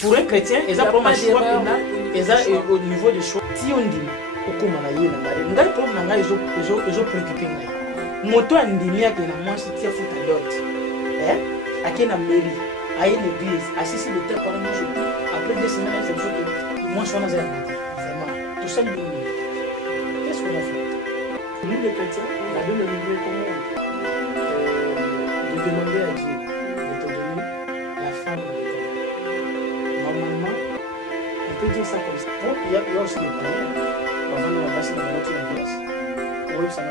pour un chrétien, ils ont un choix au niveau des choix. Si on dit, ils ont préoccupé. Moto andimia qui est dans moi, c'est tia foot à l'autre. À qui est dans mairie, à l'église, à Sissi de terre par un jour. Après 2 semaines, c'est le jour que moi je suis dans un vraiment. Tout ça, qu'est-ce qu'on a fait? Nous les chrétiens, on a donné le niveau comment de demander à Dieu de te donner la femme de ta vie. Normalement, on peut dire ça comme ça. Bon, il y a aussi le problème. On va vendre la base de la moitié de la glace. On va ça va.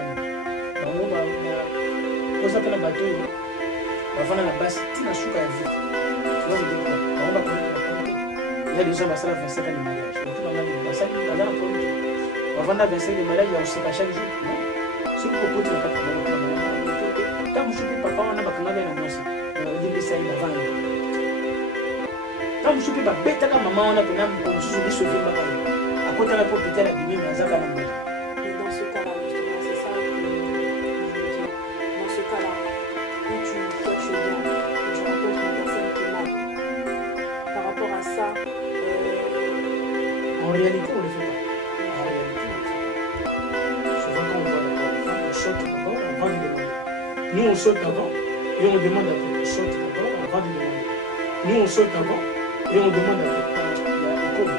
On s'appelle la bateau. On va vendre la base. Tu n'as pas à vite. Tu vois, je dis quoi? On va prendre la pointe. Il y a des gens qui ont 25 ans de mariage. On va vendre 25 ans de mariage, on se cache chaque jour. Si vous proposez le 4 quand vous choupez papa, on a pas de annonce. On a dit que ça il avant. Quand vous choupez papa, bête à maman, on a pour nous sauver ma femme. À côté de la propriété, la bimine, on a zaka la maison. Et dans ce cas-là, justement, c'est ça que je veux dire. Dans ce cas-là, où tu es bien, tu rencontres une personne qui est mal. Par rapport à ça, en réalité, on ne le fait pas. En réalité, on ne le fait pas. Souvent, quand on voit les femmes, on saute d'abord avant de demander. Nous, on saute avant et on demande après. On saute d'abord avant de demander. Nous, on saute avant et on demande après. Il y a les combes.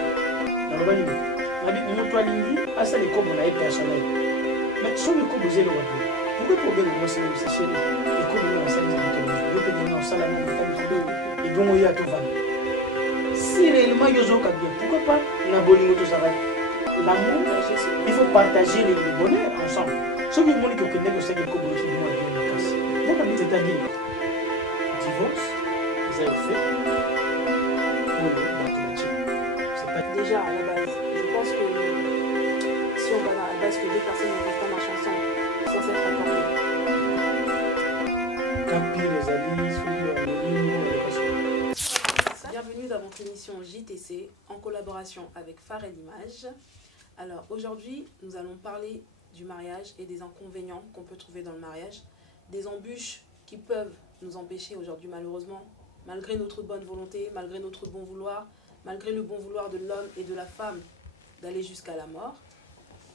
On a dit, on doit l'ingénier, à ça les combes, on a été personnels. Mais sur les combes, vous allez voir. Pourquoi le problème, moi, c'est chez les combes, on a ça, les combes. Je peux dire, non, ça, la même, et donc, on y a tout va. Si réellement, il y a bien, pourquoi pas la bonne ça va. L'amour, il faut partager le bonheur ensemble. Ce qui est mon équipe, c'est que comme je dis, moi, c'est-à-dire, divorce, vous avez fait pour c'est pas déjà à la base, je pense que si on va à la base que 2 personnes ne peuvent pas marcher ensemble sans s'être accordées. Bienvenue dans votre émission JTC en collaboration avec Phare et l'Image. Alors aujourd'hui, nous allons parler du mariage et des inconvénients qu'on peut trouver dans le mariage, des embûches qui peuvent nous empêcher aujourd'hui malheureusement, malgré notre bonne volonté, malgré notre bon vouloir, malgré le bon vouloir de l'homme et de la femme d'aller jusqu'à la mort.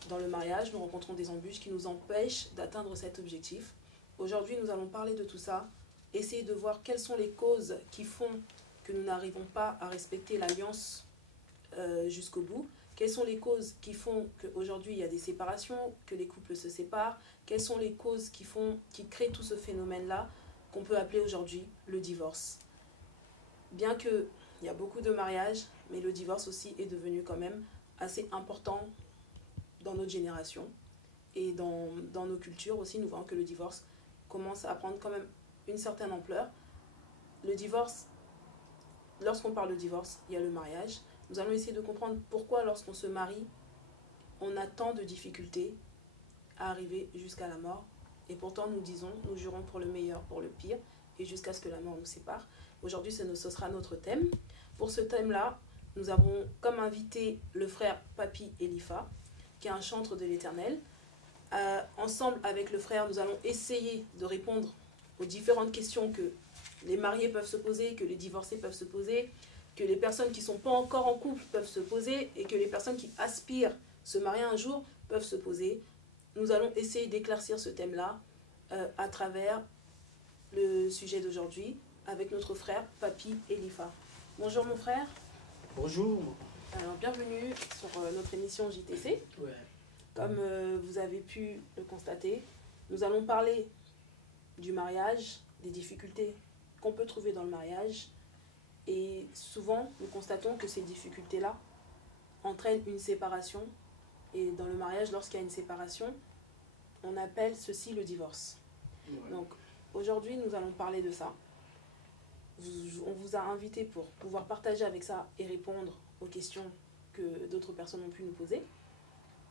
Dans le mariage, nous rencontrons des embûches qui nous empêchent d'atteindre cet objectif. Aujourd'hui, nous allons parler de tout ça, essayer de voir quelles sont les causes qui font que nous n'arrivons pas à respecter l'alliance jusqu'au bout. Quelles sont les causes qui font qu'aujourd'hui il y a des séparations, que les couples se séparent? Quelles sont les causes qui créent tout ce phénomène-là qu'on peut appeler aujourd'hui le divorce? Bien qu'il y a beaucoup de mariages, mais le divorce aussi est devenu quand même assez important dans notre génération. Et dans nos cultures aussi, nous voyons que le divorce commence à prendre quand même une certaine ampleur. Le divorce, lorsqu'on parle de divorce, il y a le mariage. Nous allons essayer de comprendre pourquoi lorsqu'on se marie, on a tant de difficultés à arriver jusqu'à la mort. Et pourtant nous jurons pour le meilleur, pour le pire, et jusqu'à ce que la mort nous sépare. Aujourd'hui, ce sera notre thème. Pour ce thème-là, nous avons comme invité le frère Papi Elifa, qui est un chantre de l'Éternel. Ensemble avec le frère, nous allons essayer de répondre aux différentes questions que les mariés peuvent se poser, que les divorcés peuvent se poser, que les personnes qui ne sont pas encore en couple peuvent se poser et que les personnes qui aspirent se marier un jour peuvent se poser. Nous allons essayer d'éclaircir ce thème-là à travers le sujet d'aujourd'hui avec notre frère Papi Elifa. Bonjour mon frère. Bonjour. Alors bienvenue sur notre émission JTC. Ouais. Comme vous avez pu le constater, nous allons parler du mariage, des difficultés qu'on peut trouver dans le mariage. Et souvent, nous constatons que ces difficultés-là entraînent une séparation. Et dans le mariage, lorsqu'il y a une séparation, on appelle ceci le divorce. Ouais. Donc, aujourd'hui, nous allons parler de ça. On vous a invité pour pouvoir partager avec ça et répondre aux questions que d'autres personnes ont pu nous poser.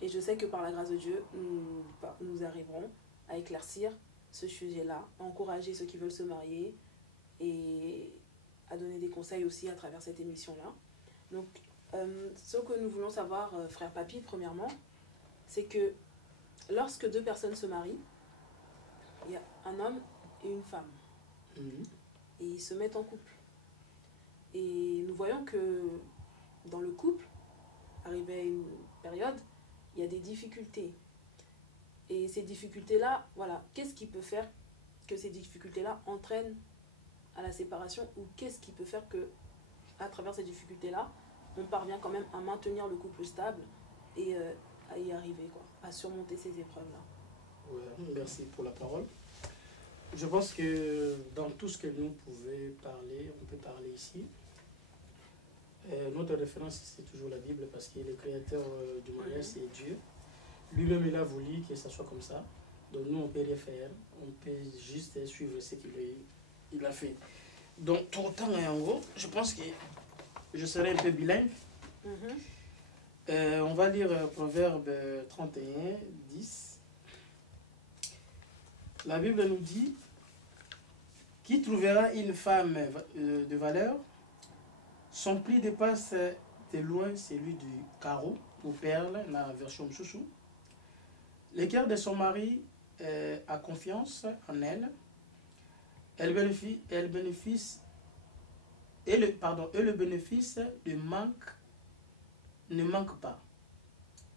Et je sais que par la grâce de Dieu, nous arriverons à éclaircir ce sujet-là, à encourager ceux qui veulent se marier et à donner des conseils aussi à travers cette émission-là. Donc, ce que nous voulons savoir, frère Papi, premièrement, c'est que lorsque 2 personnes se marient, il y a un homme et une femme. Et ils se mettent en couple. Et nous voyons que dans le couple, arrivé à une période, il y a des difficultés. Et ces difficultés-là, voilà, qu'est-ce qui peut faire que ces difficultés-là entraînent à la séparation, ou qu'est-ce qui peut faire que, à travers ces difficultés-là, on parvient quand même à maintenir le couple stable et à y arriver, quoi, à surmonter ces épreuves-là. Ouais, merci pour la parole. Je pense que dans tout ce que nous pouvons parler, on peut parler ici. Notre référence, c'est toujours la Bible, parce que le créateur du mariage, c'est Dieu. Lui-même, il a voulu que ça soit comme ça. Donc nous, on ne peut rien faire. On peut juste suivre ce qu'il a fait. Donc, tout autant et en gros, je pense que je serai un peu bilingue. On va lire Proverbe 31, 10. La Bible nous dit: qui trouvera une femme de valeur? Son prix dépasse de loin celui du carreau ou perle, dans la version chouchou. Le cœur de son mari a confiance en elle. Et le bénéfice ne manque pas.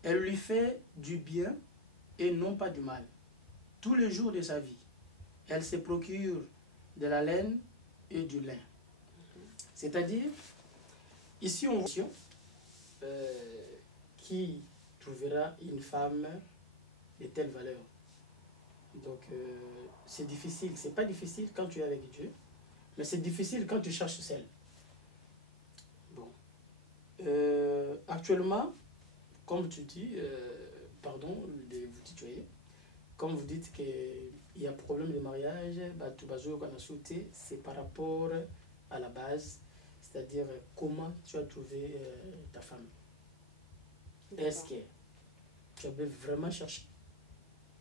Elle lui fait du bien et non pas du mal. Tous les jours de sa vie, elle se procure de la laine et du lin. C'est-à-dire, ici on voit qui trouvera une femme de telle valeur. Donc c'est difficile, c'est pas difficile quand tu es avec Dieu, mais c'est difficile quand tu cherches celle. Bon. Actuellement, comme tu dis, pardon de vous tutoyer, comme vous dites qu'il y a problème de mariage, c'est par rapport à la base, c'est-à-dire comment tu as trouvé ta femme. Est-ce que tu avais vraiment cherché,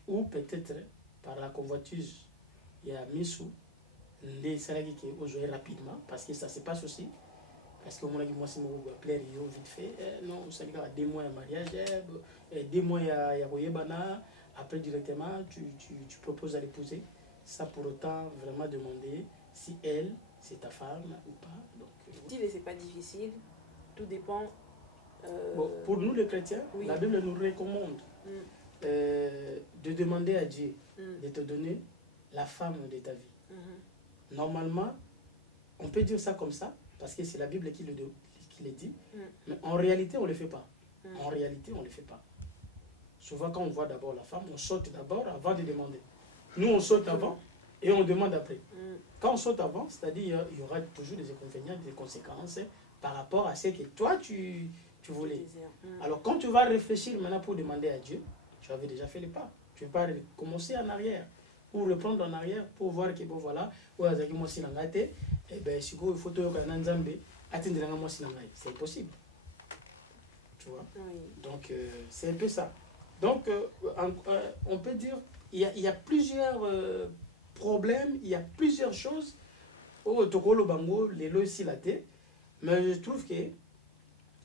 ou peut-être par la convoitise, il y a mis sous les salariés qui ont joué rapidement, parce que ça se passe aussi. Parce que moi, si je plaire vite fait, non, ça veut dire 2 mois de mariage, 2 mois il y a après directement tu proposes à l'épouser, sans pour autant vraiment demander si elle, c'est ta femme ou pas. Donc, et c'est pas difficile, tout dépend. Bon, pour nous les chrétiens, oui. La Bible nous recommande de demander à Dieu de te donner la femme de ta vie. Normalement, on peut dire ça comme ça, parce que c'est la Bible qui le dit, mais en réalité, on ne le fait pas. En réalité, on ne le fait pas. Souvent, quand on voit d'abord la femme, on saute d'abord avant de demander. Nous, on saute avant et on demande après. Quand on saute avant, c'est-à-dire il y aura toujours des inconvénients, des conséquences par rapport à ce que toi, tu voulais. Alors, quand tu vas réfléchir maintenant pour demander à Dieu, tu avais déjà fait le pas. Tu ne vas pas commencer en arrière ou reprendre en arrière pour voir que, bon, voilà, eh bien, si il faut c'est impossible. Tu vois? Oui. Donc, c'est un peu ça. Donc, on peut dire il y a plusieurs problèmes, il y a plusieurs choses au Tokolo Bango, les lois ici la tête, mais je trouve que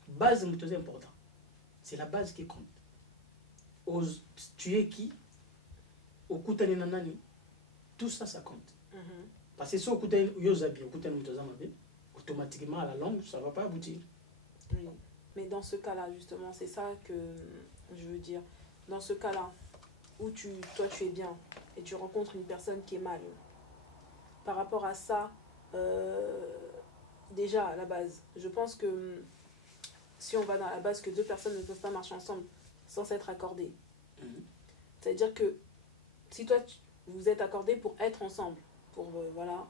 base est important. C'est la base qui compte. Tu es qui? Au Koutani Nanani, tout ça, ça compte. Parce que si au Koutani Yozabi, au Koutani Mutazamabe, automatiquement à la longue, ça ne va pas aboutir. Oui. Mais dans ce cas-là, justement, c'est ça que je veux dire. Dans ce cas-là, où toi tu es bien et tu rencontres une personne qui est mal, par rapport à ça, déjà à la base, je pense que si on va dans la base que 2 personnes ne peuvent pas marcher ensemble sans s'être accordées, c'est-à-dire que si toi vous êtes accordés pour être ensemble, pour voilà,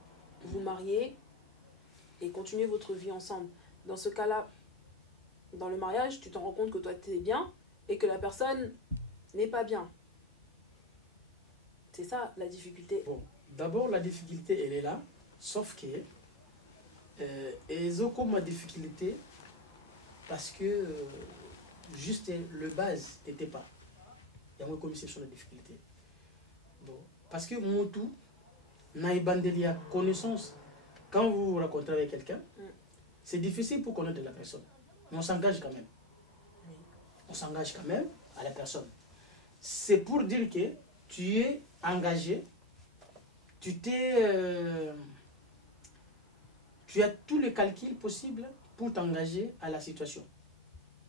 vous marier et continuer votre vie ensemble, dans ce cas-là, dans le mariage, tu t'en rends compte que toi tu es bien et que la personne n'est pas bien. C'est ça la difficulté. Bon, d'abord la difficulté elle est là, sauf que ils ont comme ma difficulté parce que juste le base n'était pas. Il y a moins comme sur la difficulté. Bon, parce que mon tout, naïbandelia connaissance, quand vous vous rencontrez avec quelqu'un, c'est difficile pour connaître la personne. Mais on s'engage quand même. Oui. On s'engage quand même à la personne. C'est pour dire que tu es engagé, tu tu as tous les calculs possibles pour t'engager à la situation.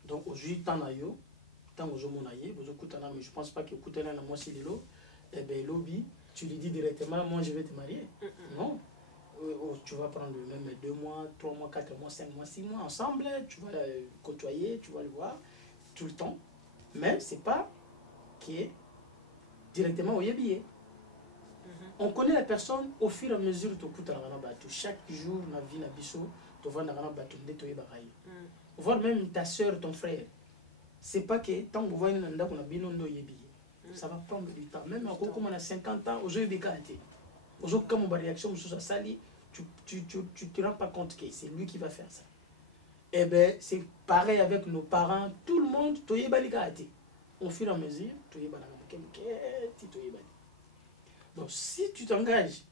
Donc aujourd'hui, tant à yo, tant aux hommes mais je ne pense pas que Koutana moi c'est l'eau, eh bien lobby, tu lui dis directement, moi je vais te marier. Non. Tu vas prendre même 2 mois, 3 mois, 4 mois, 5 mois, 6 mois ensemble, tu vas côtoyer, tu vas le voir tout le temps. Mais ce n'est pas qui est directement au billet. On connaît la personne au fur et à mesure que tu as chaque jour, dans la vie, tu vas voir même ta soeur, ton frère. C'est pas que tant que vous voyez un qu'on a bien ça va prendre du temps. Même comme on a 50 ans, aujourd'hui, comme on a réaction, tu te rends pas compte que c'est lui qui va faire ça. Eh bien, c'est pareil avec nos parents, tout le monde, au fur et à mesure, donc si tu t'engages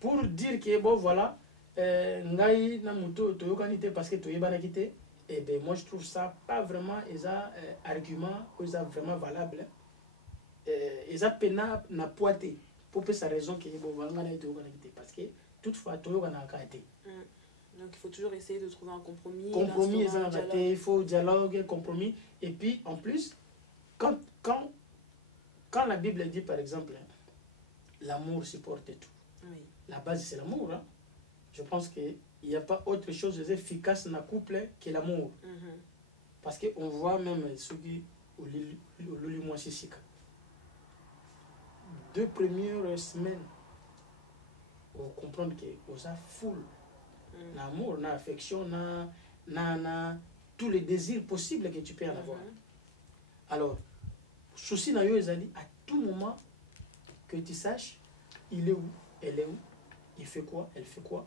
pour dire que bon voilà, parce que tu eh bien, moi je trouve ça pas vraiment un argument vraiment valable. Ils ont pena na poité pour sa raison que bon parce que toutefois tu donc il faut toujours essayer de trouver un compromis. Il faut dialogue, compromis. Et puis en plus, quand la Bible dit par exemple, l'amour supporte tout. Oui. La base c'est l'amour. Hein. Je pense qu'il n'y a pas autre chose efficace dans le couple que l'amour. Parce qu'on voit même ceux qui au mois 2 premières semaines, on comprend que on a full l'amour, l'affection, tous les désirs possibles que tu peux en avoir. Alors, souci na yo ezali à tout moment que tu saches il est où, elle est où, il fait quoi, elle fait quoi,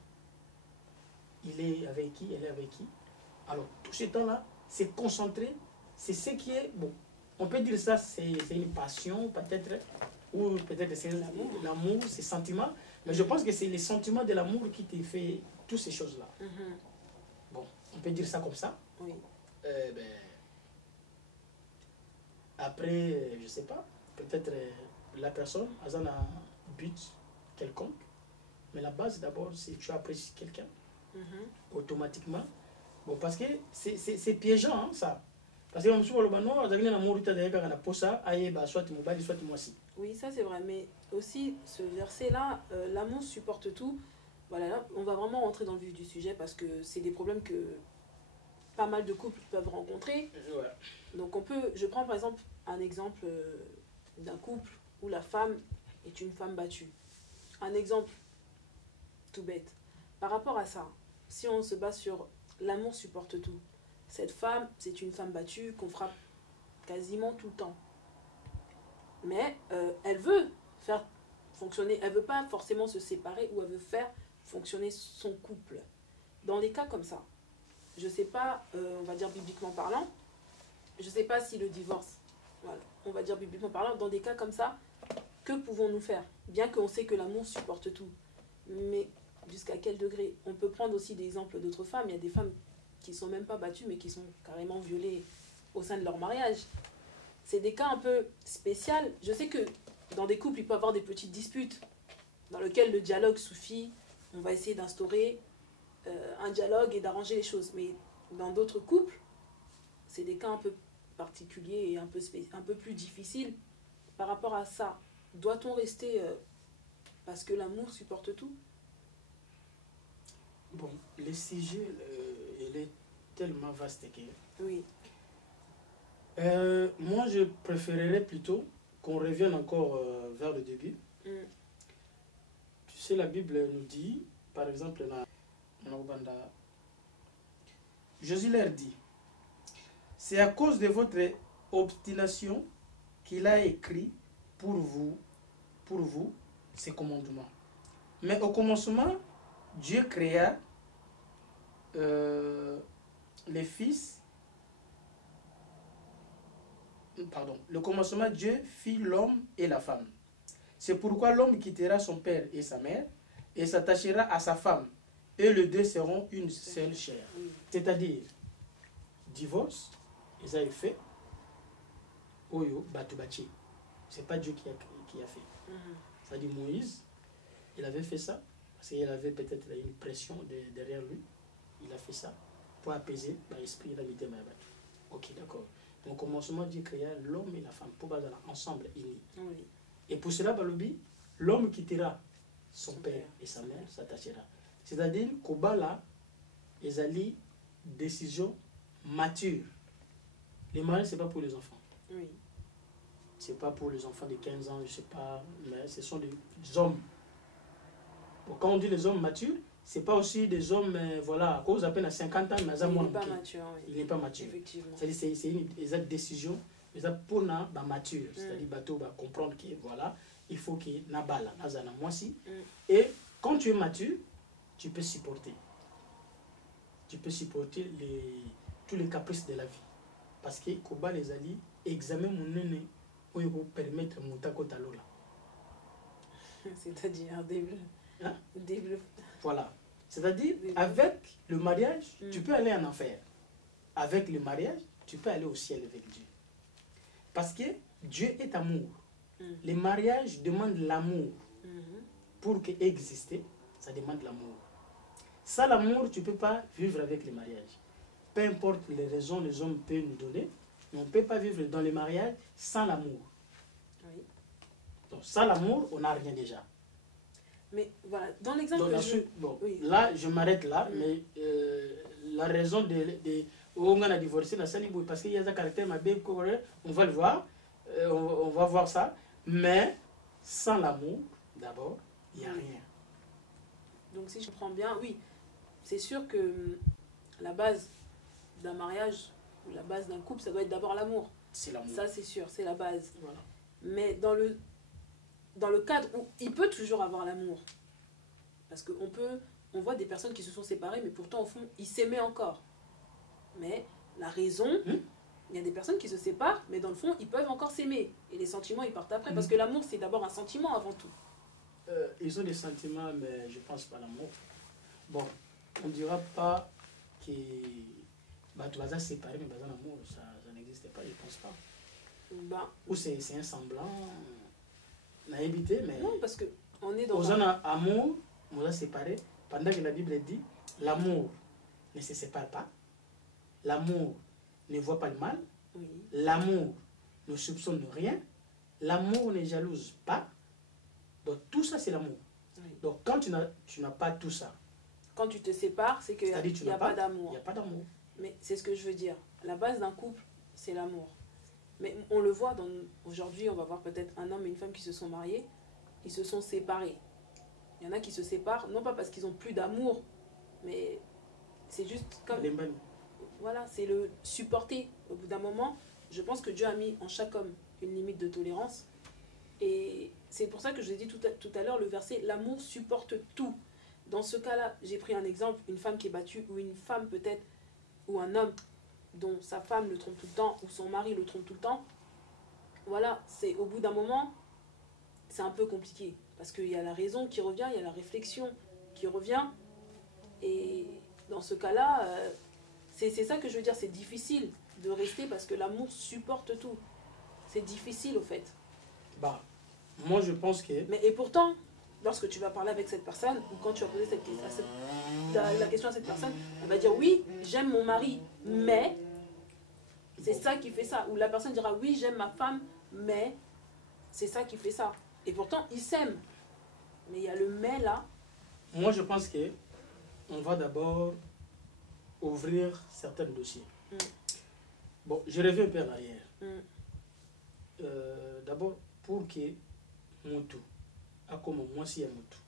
il est avec qui, elle est avec qui. Alors, tout ce temps-là, c'est concentré, c'est ce qui est bon. On peut dire ça, c'est une passion peut-être, ou peut-être c'est l'amour, c'est sentiment, mais je pense que c'est les sentiments de l'amour qui te fait toutes ces choses-là. Bon, on peut dire ça comme ça. Oui. Après, je ne sais pas, peut-être la personne a un but quelconque, mais la base d'abord, c'est tu apprécies quelqu'un, automatiquement. Bon, parce que c'est piégeant, hein, ça. Parce que même si on oui, ça c'est vrai, mais aussi ce verset-là, l'amour supporte tout. Voilà, là, on va vraiment rentrer dans le vif du sujet parce que c'est des problèmes que pas mal de couples peuvent rencontrer. Ouais. Donc je prends par exemple un exemple d'un couple où la femme est une femme battue. Un exemple tout bête. Par rapport à ça, si on se base sur l'amour supporte tout, cette femme, c'est une femme battue qu'on frappe quasiment tout le temps. Mais elle veut faire fonctionner, elle veut pas forcément se séparer ou elle veut faire fonctionner son couple. Dans les cas comme ça, je sais pas, on va dire bibliquement parlant, je sais pas si le divorce, voilà, on va dire bibliquement parlant, dans des cas comme ça, que pouvons-nous faire? Bien qu'on sait que l'amour supporte tout, mais jusqu'à quel degré? On peut prendre aussi des exemples d'autres femmes. Il y a des femmes qui ne sont même pas battues, mais qui sont carrément violées au sein de leur mariage. C'est des cas un peu spéciaux. Je sais que dans des couples, il peut y avoir des petites disputes dans lesquelles le dialogue suffit. On va essayer d'instaurer un dialogue et d'arranger les choses. Mais dans d'autres couples, c'est des cas un peu particuliers et un peu plus difficiles. Par rapport à ça, doit-on rester parce que l'amour supporte tout? Bon, le sujet, il est tellement vaste que... Oui. Moi, je préférerais plutôt qu'on revienne encore vers le début. Tu sais, la Bible nous dit, par exemple, Jésus leur dit, c'est à cause de votre obstination qu'il a écrit pour vous ces commandements. Mais au commencement, Dieu créa les fils. Pardon. Le commencement, Dieu fit l'homme et la femme. C'est pourquoi l'homme quittera son père et sa mère et s'attachera à sa femme. Et les deux seront une seule chair. C'est-à-dire, divorce, ils avaient fait. Oyo, Batubachi. C'est pas Dieu qui a fait. C'est-à-dire Moïse, il avait fait ça. Parce qu'il avait peut-être une pression derrière lui. Il a fait ça pour apaiser l'esprit de l'habité. Ok, d'accord. Donc, au commencement, Dieu créa l'homme et la femme pour être ensemble, unis. Oui. Et pour cela, l'homme quittera son père et sa mère, s'attachera. C'est-à-dire qu'au bas là, ils allaient décision mature. Les mariages, ce n'est pas pour les enfants. Oui. Ce n'est pas pour les enfants de 15 ans, je ne sais pas, mais ce sont des hommes. Bon, quand on dit les hommes matures, ce n'est pas aussi des hommes, voilà, à cause à peine à 50 ans, mais il n'est pas mature. Oui. Il n'est pas mature. Effectivement. C'est-à-dire c'est une exacte décision, pour na mature. C'est-à-dire bateau va comprendre que voilà, il faut qu'il na bala, na moi aussi. Et quand tu es mature, tu peux supporter. Tu peux supporter tous les caprices de la vie. Parce que Koba les alliés examen mon nez pour permettre mon takotalola. C'est-à-dire développer. Voilà. C'est-à-dire, avec le mariage, tu peux aller en enfer. Avec le mariage, tu peux aller au ciel avec Dieu. Parce que Dieu est amour. Le mariage demande l'amour. Pour exister, ça demande l'amour. Sans l'amour, tu ne peux pas vivre avec le mariage. Peu importe les raisons les hommes peuvent nous donner, mais on ne peut pas vivre dans le mariage sans l'amour. Oui. Donc, sans l'amour, on n'a rien déjà. Mais voilà, dans l'exemple que là, je m'arrête là, mais la raison de on a divorcé, parce qu'il y a un caractère, on va le voir, on va voir ça, mais sans l'amour, d'abord, il n'y a rien. Donc si je comprends bien, oui, c'est sûr que la base d'un mariage, ou la base d'un couple, ça doit être d'abord l'amour. C'est l'amour. Ça c'est sûr, c'est la base. Voilà. Mais dans le cadre où il peut toujours avoir l'amour, parce on voit des personnes qui se sont séparées, mais pourtant au fond, ils s'aimaient encore. Mais la raison, il y a des personnes qui se séparent, mais dans le fond, ils peuvent encore s'aimer. Et les sentiments, ils partent après. Parce que l'amour, c'est d'abord un sentiment avant tout. Ils ont des sentiments, mais je ne pense pas à l'amour. Bon, on ne dira pas que tu vas séparer, mais l'amour, ça n'existe pas, je ne pense pas. Ou c'est un semblant, on a évité, mais... Non, parce qu'on est dans aux amour, on va séparer. Pendant que la Bible dit, l'amour ne se sépare pas. L'amour ne voit pas le mal. Oui. L'amour ne soupçonne rien. L'amour ne jalouse pas. Donc tout ça, c'est l'amour. Oui. Donc quand tu n'as pas tout ça. Quand tu te sépares, c'est qu'il n'y a pas d'amour. Il n'y a pas d'amour. Mais c'est ce que je veux dire. La base d'un couple, c'est l'amour. Mais on le voit, aujourd'hui, on va voir peut-être un homme et une femme qui se sont mariés. Ils se sont séparés. Il y en a qui se séparent, non pas parce qu'ils n'ont plus d'amour, mais c'est juste comme... Voilà, c'est le supporter. Au bout d'un moment, je pense que Dieu a mis en chaque homme une limite de tolérance. Et c'est pour ça que je l'ai dit tout à l'heure, le verset, l'amour supporte tout. Dans ce cas-là, j'ai pris un exemple, une femme qui est battue, ou une femme peut-être, ou un homme dont sa femme le trompe tout le temps, ou son mari le trompe tout le temps. Voilà, c'est au bout d'un moment, c'est un peu compliqué. Parce qu'il y a la raison qui revient, il y a la réflexion qui revient. Et dans ce cas-là... c'est ça que je veux dire, c'est difficile de rester parce que l'amour supporte tout. C'est difficile au fait. Moi je pense que... Et pourtant, lorsque tu vas parler avec cette personne, ou quand tu vas poser la question à cette personne, elle va dire oui, j'aime mon mari, mais c'est ça qui fait ça. Ou la personne dira oui, j'aime ma femme, mais c'est ça qui fait ça. Et pourtant, ils s'aiment. Mais il y a le mais là. Moi je pense que on va d'abord ouvrir certains dossiers. Bon, je reviens un peu en arrière. D'abord, pour que Moutou, a comme moi si Moutou,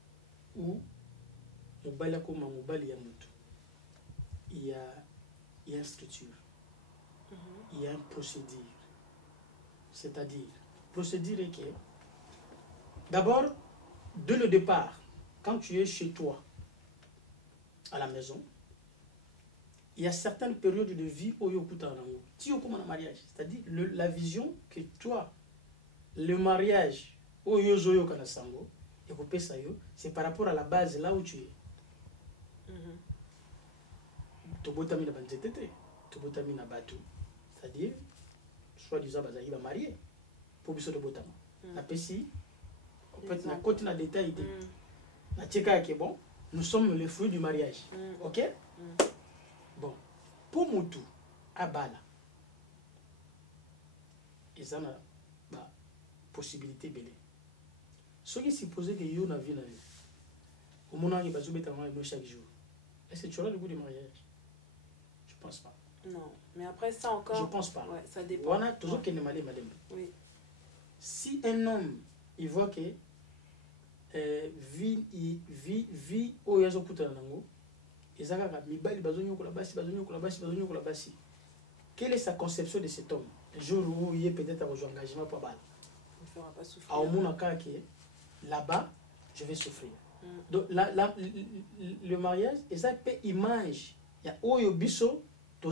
ou Moubali a comme Moubali Moutou, il y a une structure, il y a une procédure. C'est-à-dire, procédure est que, d'abord, dès le départ, quand tu es chez toi, à la maison, il y a certaines périodes de vie où il y a un mariage. C'est-à-dire la vision que toi, le mariage, c'est par rapport à la base là où tu es. C'est-à-dire, soi-disant, il va marier. Pour que tu sois marié. En fait, on a détail. Bon, nous sommes le fruit du mariage. Ok? Bon, pour Moutou, à Bala, ils ont une possibilité belle. Ce qui est supposé que yo na vie na vie, au moment où il va jouer chaque jour, est-ce que tu auras le goût du mariage? Je pense pas. Non, mais après ça encore. Je pense pas. Ouais, ça dépend. On a toujours qu'il est malé, madame. Oui. Si un homme, il voit que vie au yazo kuta nango, ezaka mibali bazonyo kola basi. Quelle est sa conception de cet homme? Le jour où il est peut-être à vos engagements pour balle. Il ne fera pas souffrir. À Omunaka, là-bas, je vais souffrir. Donc, le mariage, c'est ça peut image. Il y a Oyo Bisso, tu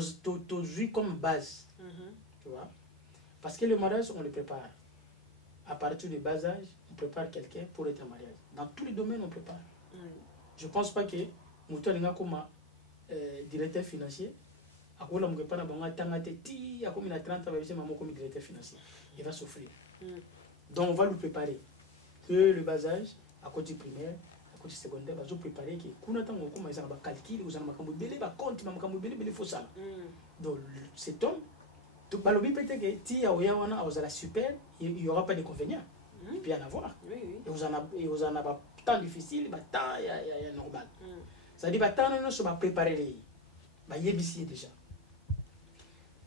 jouis comme base. Tu vois? Parce que le mariage, on le prépare. À partir du bas âge, on prépare quelqu'un pour être en mariage. Dans tous les domaines, on prépare. Je ne pense pas que Moutou Alinga comme directeur financier, à quoi l'on prépare à Tangati, à comme il a 30 ans, comme directeur financier. Il va souffrir. Donc on va le préparer. Que le bas âge, à côté primaire, à côté secondaire, on va préparer que quand on a un calcul, on a un compte, on a un faux salaire. Donc cet homme, tout le peut-être que si on a la super, il n'y aura pas d'inconvénient. Il peut y en avoir. Et vous en avez tant difficile, tant normal. C'est-à-dire que tant nous sommes préparés. Il y a déjà.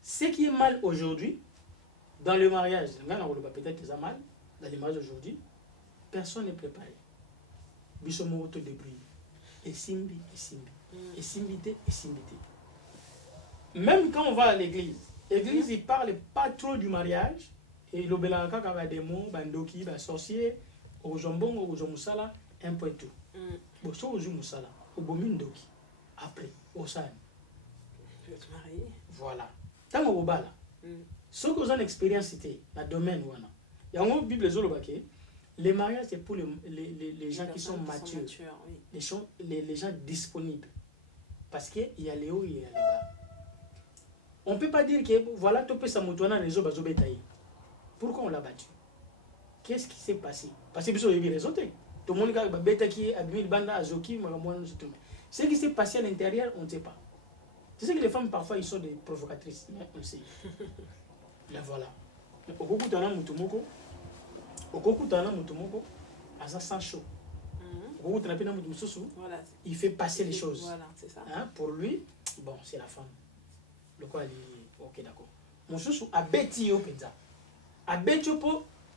Ce qui est mal aujourd'hui, dans le mariage, peut-être mal, dans le mariage aujourd'hui, personne n'est préparé. Bissomo auto débrouille. Et simbi. Même quand on va à l'église, l'église il parle pas trop du mariage. Et l'obélanka quand il y a des mots, bandoki, sorcier, au jambon, au jomusala, un peu tout. Bon, ça au jomusala, au bomindoki. Après, au san. Tu veux te marier? Voilà. Tant au bala. Ce que vous avez expérience, c'était dans le domaine où on a. Il y a une Bible zolobake. Les mariages, c'est pour les gens qui sont matures, les gens disponibles. Parce qu'il y a les hauts et il y a les bas. On ne peut pas dire que voilà, tu peux s'amoutouana réseau bazobetaï. Pourquoi on l'a battu? Qu'est-ce qui s'est passé? Parce que il y a raison. Tout le monde a bêta qui a mis le banda à Zoki, ce qui s'est passé à l'intérieur, on ne sait pas. Tu sais que les femmes, parfois, ils sont des provocatrices. Mais on le sait. Mais voilà. Au Kokutana Mutumoko, à ça chaud. Il fait passer les choses. Voilà, c'est ça. Hein? Pour lui, bon, c'est la femme. Le quoi, il est ok, d'accord. Mon chouchou a bêti au pizza. A bêti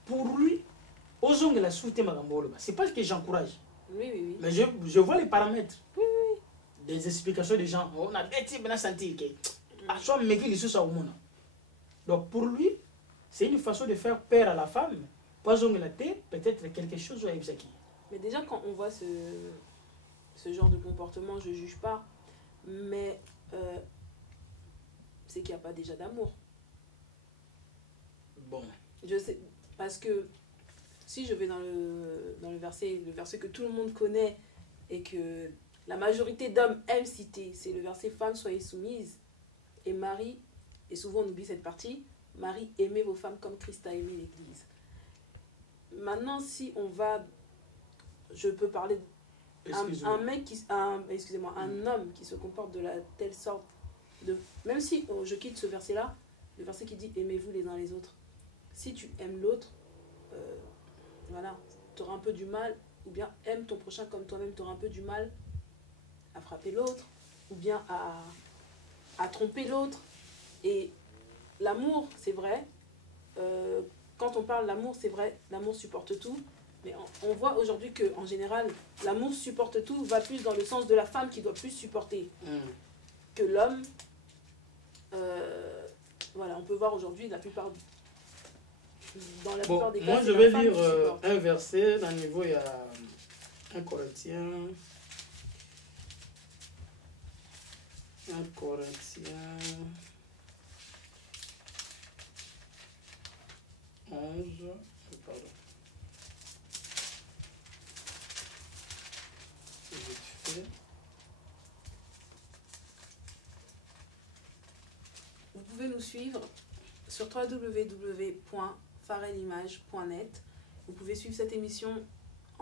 pour lui, osons la souté magambolo. C'est pas ce que j'encourage. Oui. Mais je vois les paramètres. Oui. Des explications des gens. On a bêti, on a senti que. À soi, mais qu'il est au monde. Donc pour lui, c'est une façon de faire peur à la femme. Poison la tête, peut-être quelque chose à Ibzaki. Mais déjà, quand on voit ce genre de comportement, je ne juge pas. Mais c'est qu'il n'y a pas déjà d'amour. Bon. Je sais, parce que si je vais dans le verset que tout le monde connaît et que la majorité d'hommes aiment citer, c'est le verset « Femmes, soyez soumises » et Marie, et souvent on oublie cette partie, « Marie, aimez vos femmes comme Christ a aimé l'Église ». Maintenant, si on va... Je peux parler d'un homme qui se comporte de la telle sorte, même si je quitte ce verset-là, le verset qui dit « Aimez-vous les uns les autres ». Si tu aimes l'autre, voilà, tu auras un peu du mal, ou bien aime ton prochain comme toi-même, tu auras un peu du mal à frapper l'autre, ou bien à tromper l'autre. Et l'amour, c'est vrai, quand on parle d'amour, c'est vrai, l'amour supporte tout, mais on voit aujourd'hui qu'en général, l'amour supporte tout va plus dans le sens de la femme qui doit plus supporter que l'homme. Voilà, on peut voir aujourd'hui dans la plupart des cas. Moi, je vais lire un verset. Dans le niveau, il y a 1 Corinthiens. 1 Corinthiens 11. Pardon. Vous pouvez nous suivre sur www.farelimage.net. Vous pouvez suivre cette émission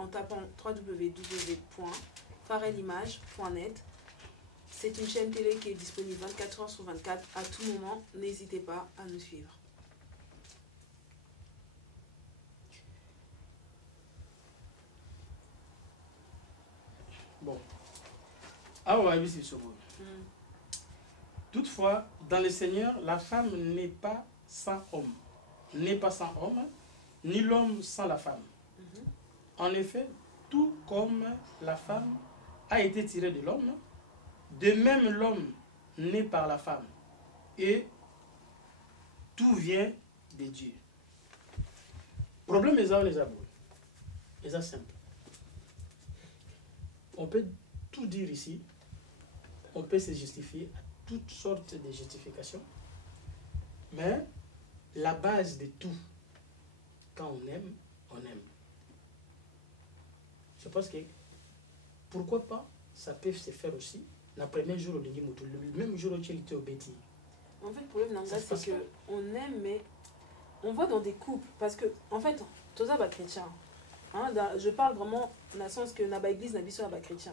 en tapant www.farelimage.net. C'est une chaîne télé qui est disponible 24 heures sur 24. À tout moment, n'hésitez pas à nous suivre. Bon. Ah ouais, c'est ce mot. Toutefois, dans le Seigneur, la femme n'est pas sans homme. N'est pas sans homme, ni l'homme sans la femme. En effet, tout comme la femme a été tirée de l'homme, de même l'homme né par la femme. Et tout vient de Dieu. Problème est ça, les abos. C'est ça simple. On peut tout dire ici. On peut se justifier à toutes sortes de justifications. Mais la base de tout, quand on aime, on aime. Je pense que pourquoi pas, ça peut se faire aussi le premier jour au le même jour où tu étais au bêtis. En fait, le problème, c'est qu'on aime, mais on voit dans des couples. Parce que, en fait, tout ça va chrétien. Hein, je parle vraiment dans le sens que dans l'église, n'a pas de chrétien.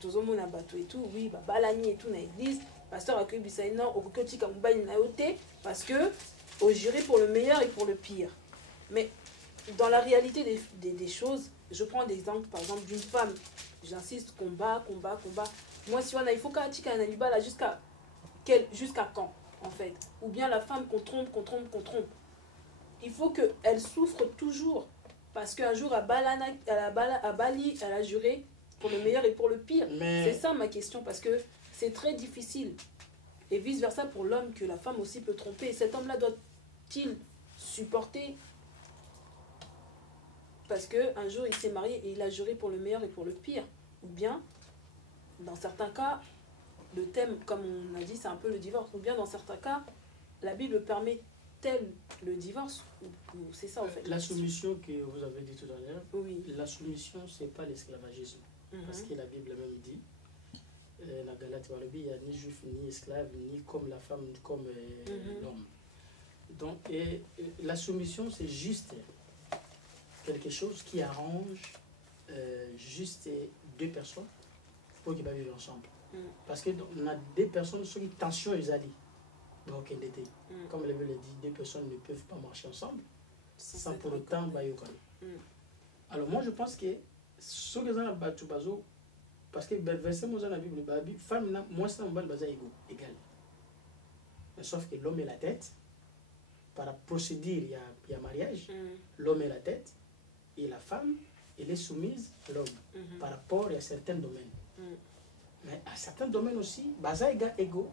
Tout le monde a battu et tout, oui, balani et tout dans l'église. Pasteur a cueilli ça énorme, au côté comme parce que au juré pour le meilleur et pour le pire. Mais dans la réalité des choses, je prends des exemples, par exemple, d'une femme. J'insiste, combat. Moi, si on a, il faut qu'elle là jusqu'à quand, en fait. Ou bien la femme qu'on trompe. Il faut qu'elle souffre toujours. Parce qu'un jour, à Bali, elle a juré pour le meilleur et pour le pire. C'est ça ma question, parce que c'est très difficile. Et vice-versa pour l'homme, que la femme aussi peut tromper. Et cet homme-là doit-il supporter? Parce qu'un jour, il s'est marié et il a juré pour le meilleur et pour le pire. Ou bien, dans certains cas, le thème, comme on a dit, c'est un peu le divorce. Ou bien, dans certains cas, la Bible permet-elle le divorce? Ou c'est ça, en fait. La soumission que vous avez dit tout à l'heure, oui. La soumission, ce n'est pas l'esclavagisme. Parce que la Bible même dit, la Galate, il n'y a ni juif, ni esclave, ni comme la femme, ni comme l'homme. Donc, la soumission, c'est juste quelque chose qui arrange juste deux personnes pour qu'ils vivent ensemble. Parce qu'on a des personnes sur qui tension est allée. Donc, comme la Bible dit, deux personnes ne peuvent pas marcher ensemble sans pour autant alors moi je pense que ce que ça battu bazo parce que verset moi dans la Bible femme moi ça on va égal. Mais sauf que l'homme est la tête par la procédure il y a mariage, l'homme est la tête et la femme elle est soumise à l'homme par rapport à certains domaines. Mais à certains domaines aussi baza égaux.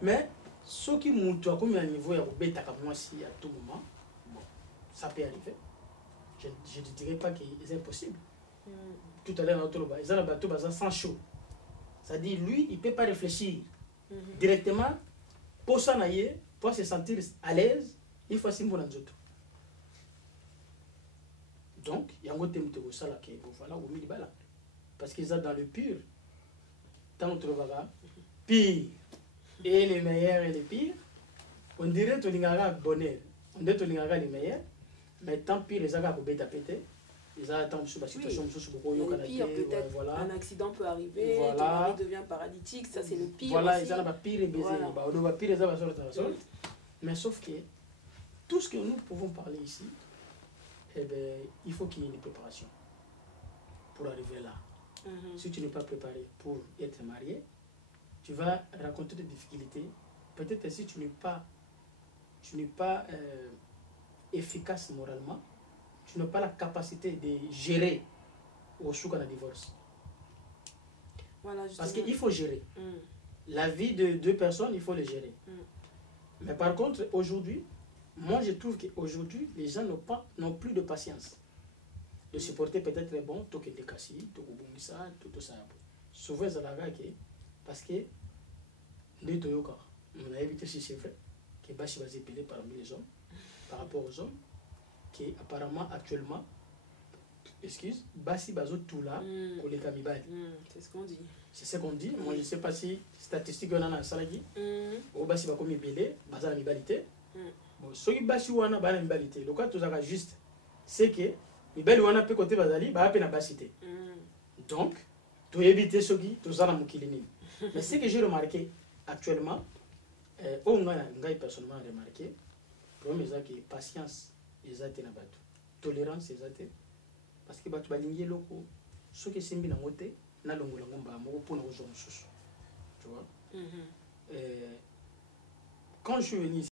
Mais ce qui montre comme un niveau à bêta comme moi si à tout moment, bon, ça peut arriver. Je ne dirais pas que c'est impossible. Tout à l'heure, ils ont le bateau sans chaud. C'est-à-dire, lui, il ne peut pas réfléchir directement pour s'en aller, pour se sentir à l'aise, il faut s'y mettre. Donc, il y a un thème de ça là, voilà, au milieu là. Parce qu'ils sont dans le pur. Dans notre bagarre, pire. Et les meilleurs et les pires, on dirait que tu as bonheur, on dirait que tu as les meilleurs, mais tant pis, les agents peuvent péter, ils attendent sur la situation, le pire, peut-être voilà. Un accident peut arriver, voilà. Ton mari devient paralytique, ça c'est le pire. Voilà, aussi. Ils ont le pire et baiser, on va pire, mais sauf que tout ce que nous pouvons parler ici, eh bien, il faut qu'il y ait une préparation pour arriver là. Si tu n'es pas préparé pour être marié, tu vas rencontrer des difficultés. Peut-être si tu n'es pas efficace moralement, tu n'as pas la capacité de gérer au souk à la divorce. Voilà, parce qu'il faut gérer. La vie de deux personnes, il faut les gérer. Mais par contre, aujourd'hui, moi je trouve qu'aujourd'hui, les gens n'ont plus de patience. De supporter peut-être bon, tout est cassé, tout ça. Souvent, c'est la gare parce que on a évité si c'est vrai que Bashi va s'épeler parmi les hommes par rapport aux hommes qui apparemment actuellement Bashi Bazo tout là pour les Kamibali. C'est ce qu'on dit. C'est ce qu'on dit. Moi je ne sais pas si statistique on a dans Salagi ou Bashi va comme belé Baza la mibalité. Bon, ce qui Bashi wana ba la mibalité. Le cas tout ça juste c'est que mibali wana pe côté bazali ba pe na basité. Donc to éviter ce qui to zana mukilini. Mais ce que j'ai remarqué actuellement on ngai personnellement remarqué problème c'est que patience ezate na bato. Tolérance ezate parce que bato balingi loko ce que simbi na ngote na longola ngomba moko pona ozwa mususu. Tu vois? Quand je suis venu ici,